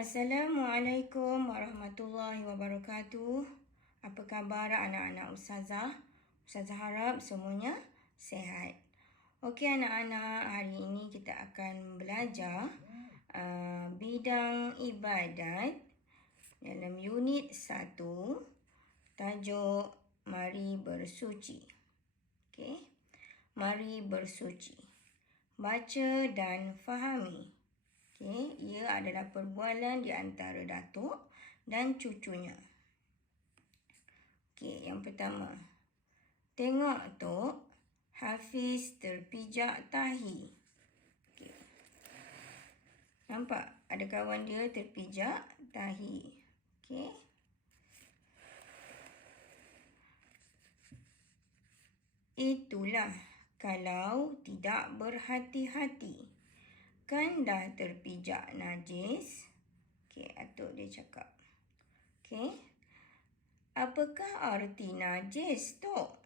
Assalamualaikum warahmatullahi wabarakatuh. Apa khabar anak-anak Ustazah? Ustazah harap semuanya sihat. Okey anak-anak, hari ini kita akan belajar bidang ibadat dalam unit 1, tajuk Mari Bersuci. Okey. Mari bersuci. Baca dan fahami. Okay, ia adalah perbualan di antara datuk dan cucunya. Okey, yang pertama. Tengok Tok, Hafiz terpijak tahi. Okey. Nampak? Ada kawan dia terpijak tahi. Okey. Itulah kalau tidak berhati-hati. Kan dah terpijak najis. Okey, atuk dia cakap. Okey. Apakah arti najis, Tok?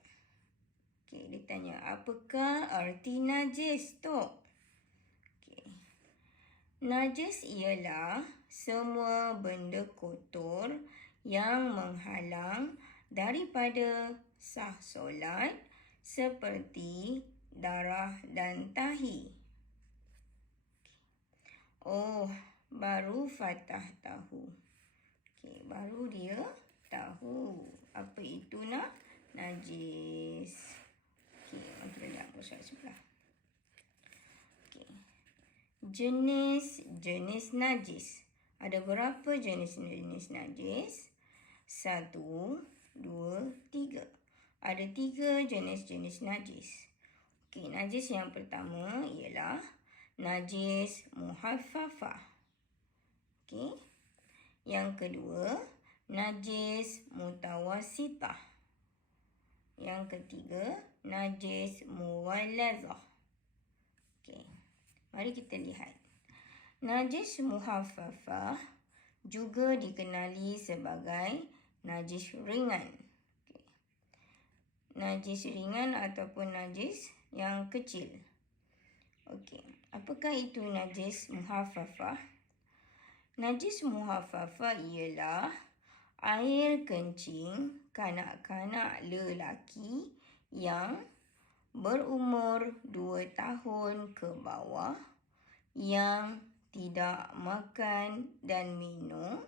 Okey, dia tanya, apakah arti najis, Tok? Okey. Najis ialah semua benda kotor yang menghalang daripada sah solat seperti darah dan tahi. Oh, baru Fatah tahu. Okey, baru dia tahu apa itu najis. Okey, kita lihat soalan sebelah. Okey. Jenis najis. Ada berapa jenis najis? 1, 2, 3. Ada 3 jenis najis. Okey, najis yang pertama ialah najis muhaffafah. Okey. Yang kedua, najis mutawassitah. Yang ketiga, najis mughallazah. Okey. Mari kita lihat. Najis muhaffafah juga dikenali sebagai najis ringan. Okey. Najis ringan ataupun najis yang kecil. Okey, apakah itu najis muhaffafah? Najis muhaffafah ialah air kencing kanak-kanak lelaki yang berumur 2 tahun ke bawah yang tidak makan dan minum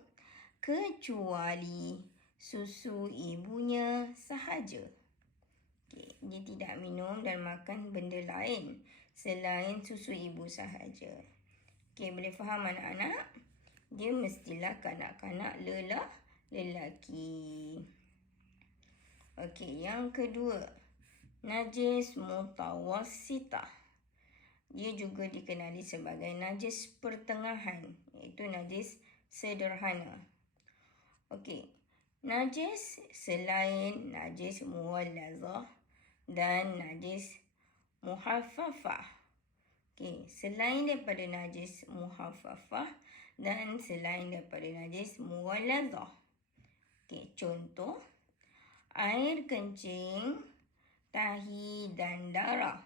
kecuali susu ibunya sahaja. Okay, dia tidak minum dan makan benda lain selain susu ibu sahaja. Okey, boleh faham anak-anak? Dia mestilah kanak-kanak lelaki. Okey, yang kedua, najis mutawassitah. Dia juga dikenali sebagai najis pertengahan, iaitu najis sederhana. Okey, najis selain najis mughallazah dan najis muhaffafah. Okey, selain daripada najis muhaffafah dan selain daripada najis mughallazah. Okey, contoh air kencing, tahi dan darah.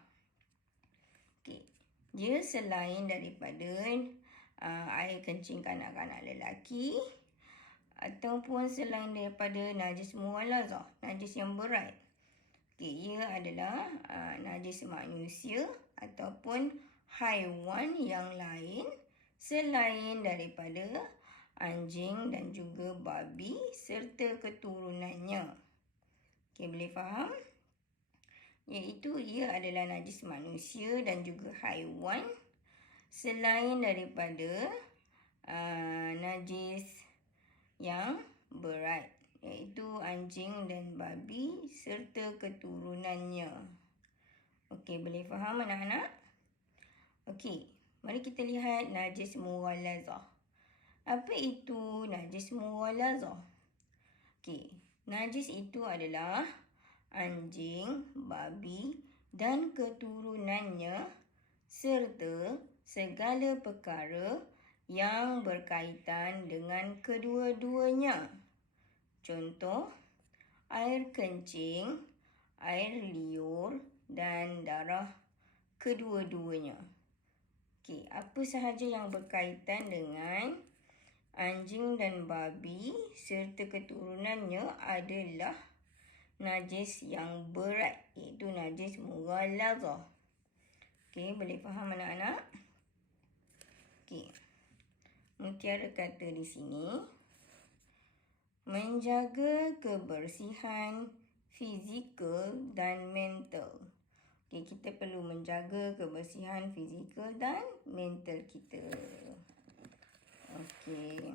Okey, dia selain daripada air kencing kanak-kanak lelaki ataupun selain daripada najis mughallazah, najis yang berat. Okey, ia adalah najis manusia ataupun haiwan yang lain selain daripada anjing dan juga babi serta keturunannya. Okey, boleh faham? Iaitu ia adalah najis manusia dan juga haiwan selain daripada najis yang berat, iaitu anjing dan babi serta keturunannya. Okey, boleh faham anak-anak? Okey, mari kita lihat najis mughallazah. Apa itu najis mughallazah? Okey, najis itu adalah anjing, babi dan keturunannya serta segala perkara yang berkaitan dengan kedua-duanya. Contoh, air kencing, air liur dan darah kedua-duanya. Okey, apa sahaja yang berkaitan dengan anjing dan babi serta keturunannya adalah najis yang berat, iaitu najis mughalazah. Okey, boleh faham anak-anak? Okey. Mutiara kata di sini, menjaga kebersihan fizikal dan mental. Okey, kita perlu menjaga kebersihan fizikal dan mental kita. Okey.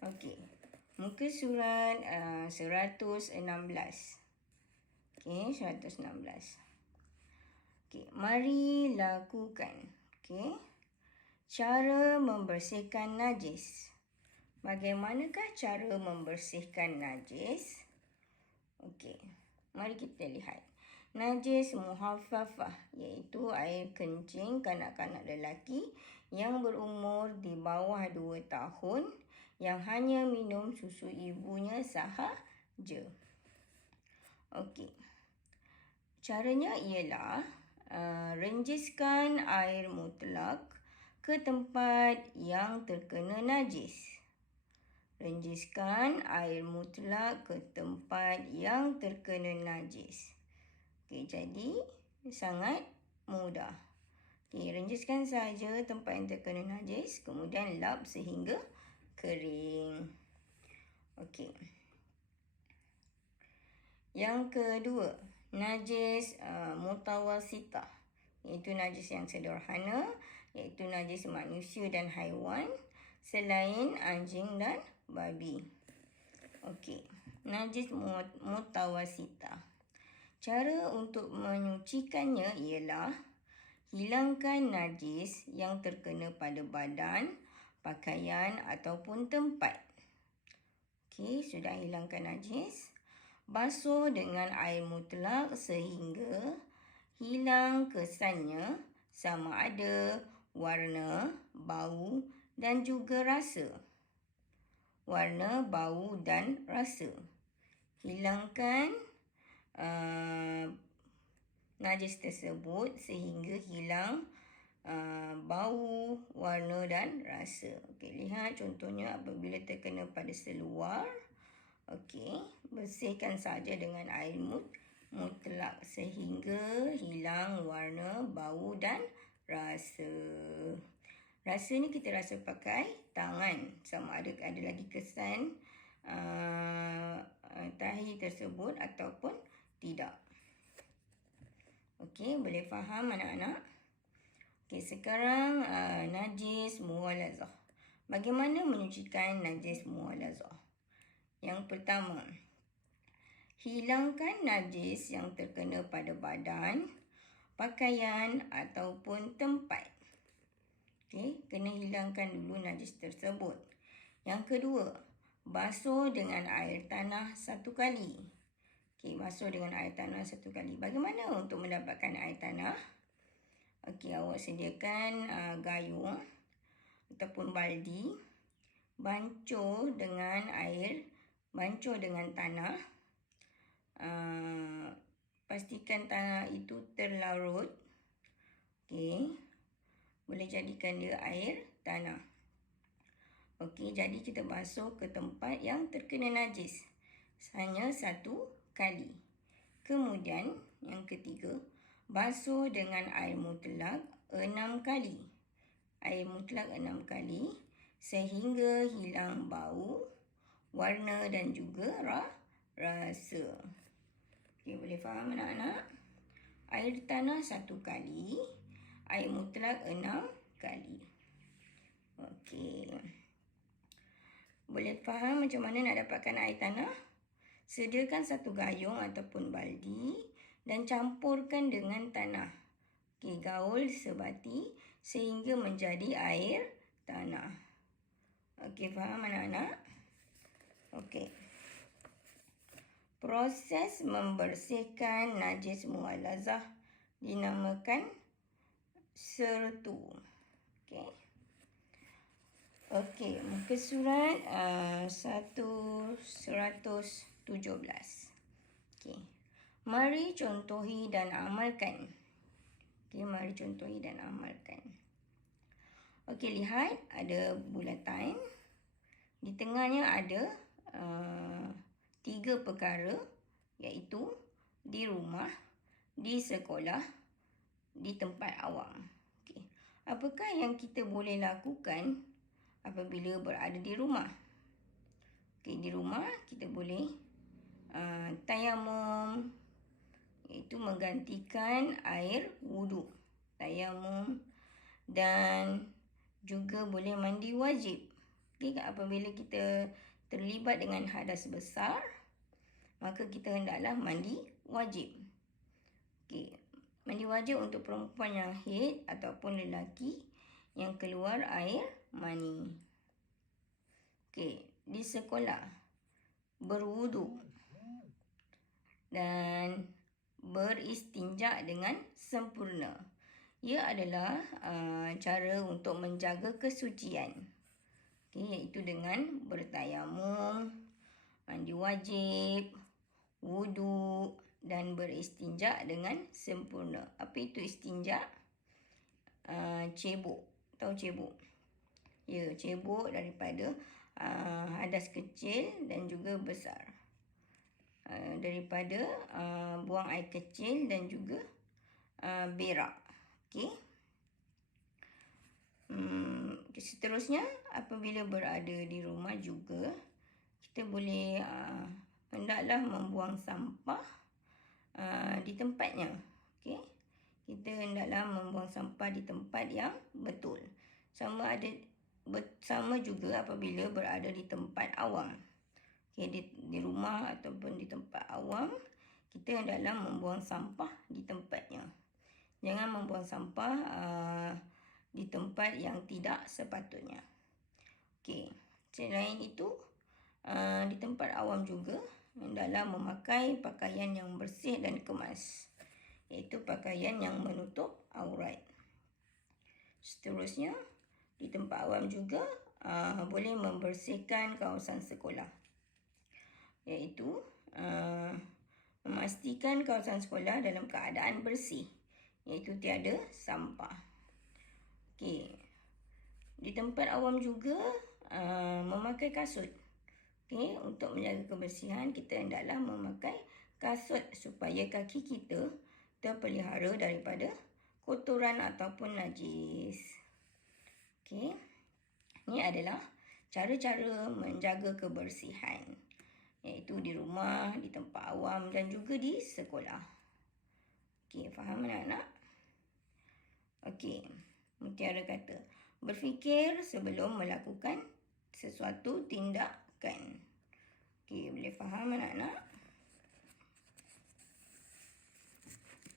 Okey. Muka surat 116. Okey, 116. Okey, mari lakukan. Okey. Cara membersihkan najis. Bagaimanakah cara membersihkan najis? Okey, mari kita lihat. Najis muhaffafah, iaitu air kencing kanak-kanak lelaki yang berumur di bawah 2 tahun yang hanya minum susu ibunya sahaja. Okey. Caranya ialah renjiskan air mutlak ke tempat yang terkena najis. Renjiskan air mutlak ke tempat yang terkena najis. Okey, jadi sangat mudah. Okey, renjiskan saja tempat yang terkena najis, kemudian lap sehingga kering. Okey. Yang kedua, najis mutawasitah, iaitu najis yang sederhana, iaitu najis manusia dan haiwan selain anjing dan babi. Okey, najis mutawasitah. Cara untuk menyucikannya ialah hilangkan najis yang terkena pada badan, pakaian ataupun tempat. Okey, sudah hilangkan najis. Basuh dengan air mutlak sehingga hilang kesannya, sama ada warna, bau dan juga rasa. Warna, bau dan rasa. Hilangkan najis tersebut sehingga hilang bau, warna dan rasa. Okey, lihat contohnya apabila terkena pada seluar. Okey, bersihkan saja dengan air mutlak sehingga hilang warna, bau dan rasa. Rasa ni kita rasa pakai tangan, sama ada lagi kesan tahi tersebut ataupun tidak. Okey, boleh faham anak-anak? Okey, sekarang najis mughalazah. Bagaimana menyucikan najis mughalazah? Yang pertama, hilangkan najis yang terkena pada badan, pakaian ataupun tempat. Okey, kena hilangkan dulu najis tersebut. Yang kedua, basuh dengan air tanah 1 kali. Okey, basuh dengan air tanah 1 kali. Bagaimana untuk mendapatkan air tanah? Okey, awak sediakan gayung ataupun baldi. Bancuh dengan tanah. Pastikan tanah itu terlarut. Okey, boleh jadikan dia air tanah. Okey, jadi kita basuh ke tempat yang terkena najis hanya 1 kali. Kemudian yang ketiga, basuh dengan air mutlak 6 kali. Air mutlak 6 kali sehingga hilang bau, warna dan juga rasa. Okey, boleh faham anak-anak? Air tanah 1 kali, air mutlak 6 kali. Okey. Boleh faham macam mana nak dapatkan air tanah? Sediakan 1 gayung ataupun baldi dan campurkan dengan tanah. Okey, gaul sebati sehingga menjadi air tanah. Okey, faham anak-anak? Okey. Proses membersihkan najis mughalazah dinamakan sertu. Okey. Okey, muka surat 117. Okey. Mari contohi dan amalkan. Okey, mari contohi dan amalkan. Okey, lihat ada bulatan. Di tengahnya ada 3 perkara, iaitu di rumah, di sekolah, di tempat awam. Okey. Apakah yang kita boleh lakukan apabila berada di rumah? Okey, di rumah kita boleh tayamum, iaitu menggantikan air wuduk. Tayamum, dan juga boleh mandi wajib. Okey, apabila kita terlibat dengan hadas besar, maka kita hendaklah mandi wajib. Okey, mandi wajib untuk perempuan yang haid ataupun lelaki yang keluar air mani. Okey, di sekolah berwuduk dan beristinja dengan sempurna. Ia adalah cara untuk menjaga kesucian. Okey, iaitu dengan bertayamum, mandi wajib, wuduk dan beristinja dengan sempurna. Apa itu istinja? Cebok. Tahu cebok? Ya, cebok daripada hadas kecil dan juga besar. Daripada buang air kecil dan juga berak. Okey. Seterusnya, apabila berada di rumah juga, kita boleh hendaklah membuang sampah di tempatnya. Okey. Kita hendaklah membuang sampah di tempat yang betul. Sama juga apabila berada di tempat awam. Okey, di rumah ataupun di tempat awam, kita hendaklah membuang sampah di tempatnya. Jangan membuang sampah di tempat yang tidak sepatutnya. Okey, selain itu, di tempat awam juga hendaklah memakai pakaian yang bersih dan kemas, iaitu pakaian yang menutup aurat. Seterusnya, di tempat awam juga boleh membersihkan kawasan sekolah, iaitu memastikan kawasan sekolah dalam keadaan bersih, iaitu tiada sampah. Okey, di tempat awam juga memakai kasut. Okey, untuk menjaga kebersihan, kita hendaklah memakai kasut supaya kaki kita terpelihara daripada kotoran ataupun najis. Okey, ini adalah cara-cara menjaga kebersihan, iaitu di rumah, di tempat awam dan juga di sekolah. Okey, faham anak-anak? Okey, Mutiara kata, berfikir sebelum melakukan sesuatu tindakan. Okey, boleh faham anak-anak?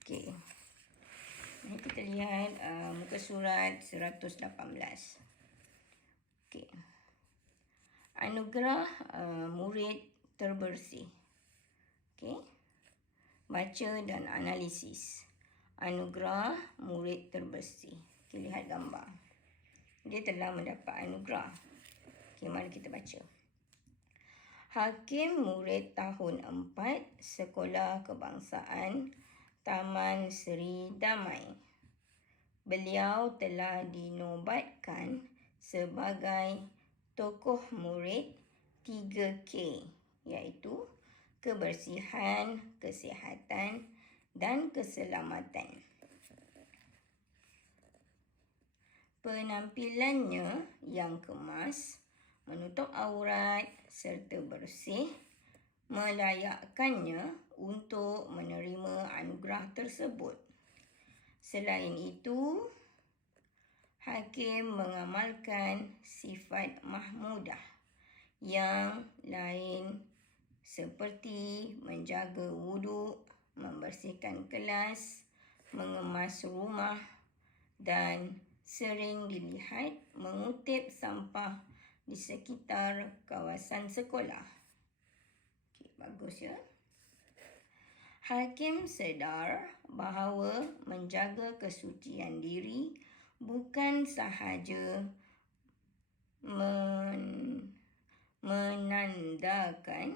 Okey. Mari kita lihat muka surat 118. Okey. Anugerah murid terbersih. Okey. Baca dan analisis. Anugerah murid terbersih. Okey, lihat gambar. Dia telah mendapat anugerah. Okey, mari kita baca. Hakim murid tahun 4 Sekolah Kebangsaan Taman Seri Damai. Beliau telah dinobatkan sebagai tokoh murid 3K, iaitu kebersihan, kesihatan dan keselamatan. Penampilannya yang kemas, menutup aurat serta bersih melayakkannya untuk menerima anugerah tersebut. Selain itu, hakim mengamalkan sifat mahmudah yang lain seperti menjaga wuduk, membersihkan kelas, mengemas rumah dan sering dilihat mengutip sampah di sekitar kawasan sekolah. Okey, bagus ya. Hakim sedar bahawa menjaga kesucian diri bukan sahaja menandakan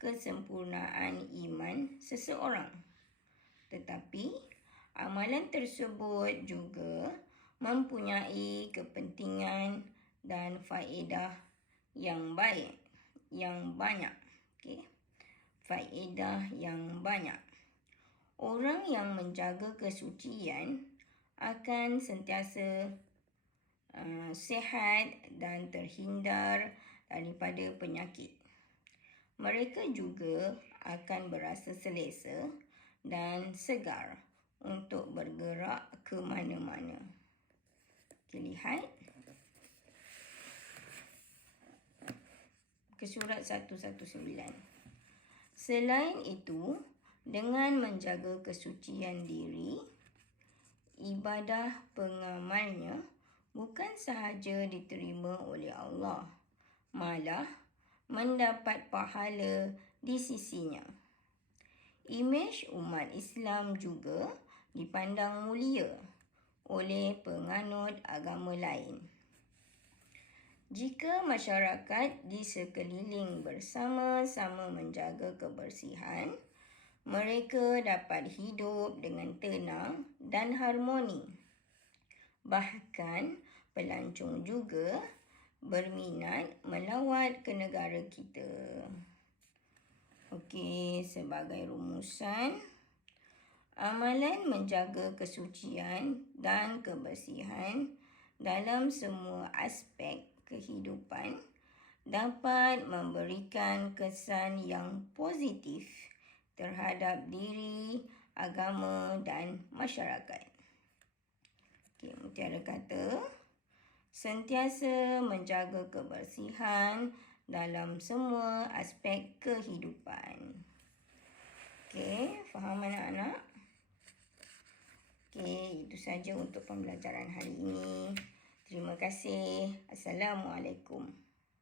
kesempurnaan iman seseorang. Tetapi, amalan tersebut juga mempunyai kepentingan dan faedah yang banyak. Faedah yang banyak. Orang yang menjaga kesucian akan sentiasa sihat dan terhindar daripada penyakit. Mereka juga akan berasa selesa dan segar untuk bergerak ke mana-mana. Lihat ke surat 119. Selain itu, dengan menjaga kesucian diri, ibadah pengamalnya bukan sahaja diterima oleh Allah, malah mendapat pahala di sisinya. Imej umat Islam juga dipandang mulia oleh penganut agama lain. Jika masyarakat di sekeliling bersama-sama menjaga kebersihan, mereka dapat hidup dengan tenang dan harmoni. Bahkan, pelancong juga berminat melawat ke negara kita. Okey, sebagai rumusan, amalan menjaga kesucian dan kebersihan dalam semua aspek kehidupan dapat memberikan kesan yang positif terhadap diri, agama dan masyarakat. Okey, mutiara kata, sentiasa menjaga kebersihan dalam semua aspek kehidupan. Okey, faham anak-anak? Okey, itu saja untuk pembelajaran hari ini. Terima kasih. Assalamualaikum.